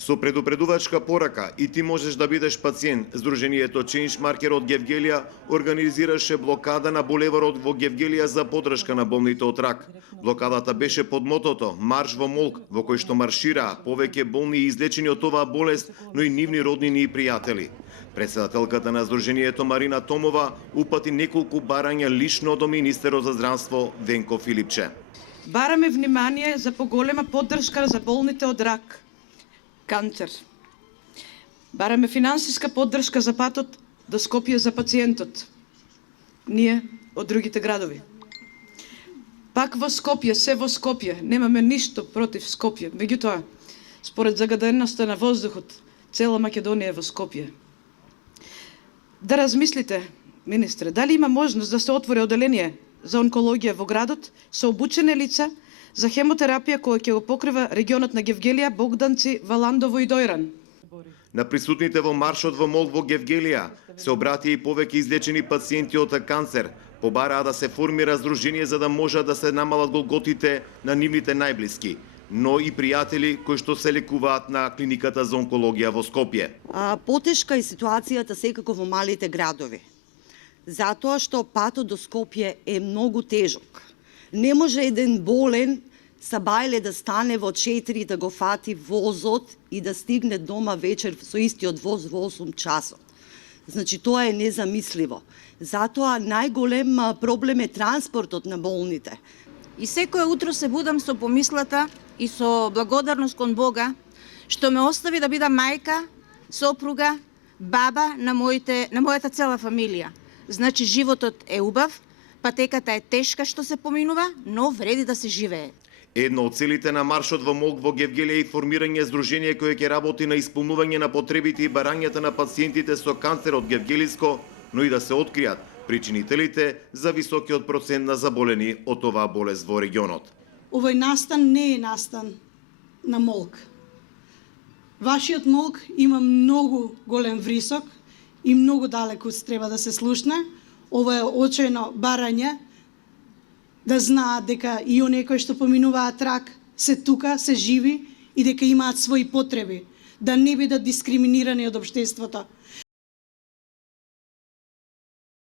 Со предупредувачка порака и ти можеш да бидеш пациент, Сдруженијето Change од Гевгелија организираше блокада на булеварот во Гевгелија за поддршка на болните од рак. Блокадата беше под мотото Марш во молк, во кој што маршираа повеќе болни и излечени од оваа болест, но и нивни роднини и пријатели. Председателката на Сдруженијето Марина Томова упати неколку барања лично до министерот за здравство Венко Филипче. Бараме внимание за поголема поддршка за болните од рак, канцер. Бараме финансиска поддршка за патот до Скопје за пациентот. Ние од другите градови. Пак во Скопје, се во Скопје, немаме ништо против Скопје. Меѓутоа, според загадеността на воздухот, цела Македонија е во Скопје. Да размислите, министре, дали има можност да се отвори оделение за онкологија во градот со обучени лица за хемотерапија која ќе го покрива регионот на Гевгелија, Богданци, Валандово и Дојран. На присутните во маршот во молк во Гевгелија се обрати и повеќе излечени пациенти од канцер. Побараа да се формира здружение за да можат да се намалат голготите на нивните најблиски, но и пријатели кои што се лекуваат на клиниката за онкологија во Скопје. Потешка е ситуацијата секако во малите градови. Затоа што патот до Скопје е многу тежок. Не може еден болен са бајле да стане во 4 да го фати возот и да стигне дома вечер со истиот воз во 8 часот. Значи тоа е незамисливо. Затоа најголем проблем е транспортот на болните. И секое утро се будам со помислата и со благодарност кон Бога што ме остави да бидам мајка, сопруга, баба на мојата цела фамилија. Значи животот е убав, патеката е тешка што се поминува, но вреди да се живее. Едно од целите на маршот во молк во Гевгелија е формирање здружение кое ќе работи на исполнување на потребите и барањата на пациентите со канцер од Гевгелиско, но и да се откријат причинителите за високиот процент на заболени од оваа болест во регионот. Овој настан не е настан на молк. Вашиот молк има многу голем врисок и многу далеку треба да се слушне. Ова е очајно барање да знаат дека и оние кои што поминуваат рак се тука, се живи и дека имаат своји потреби, да не бидат дискриминирани од општеството.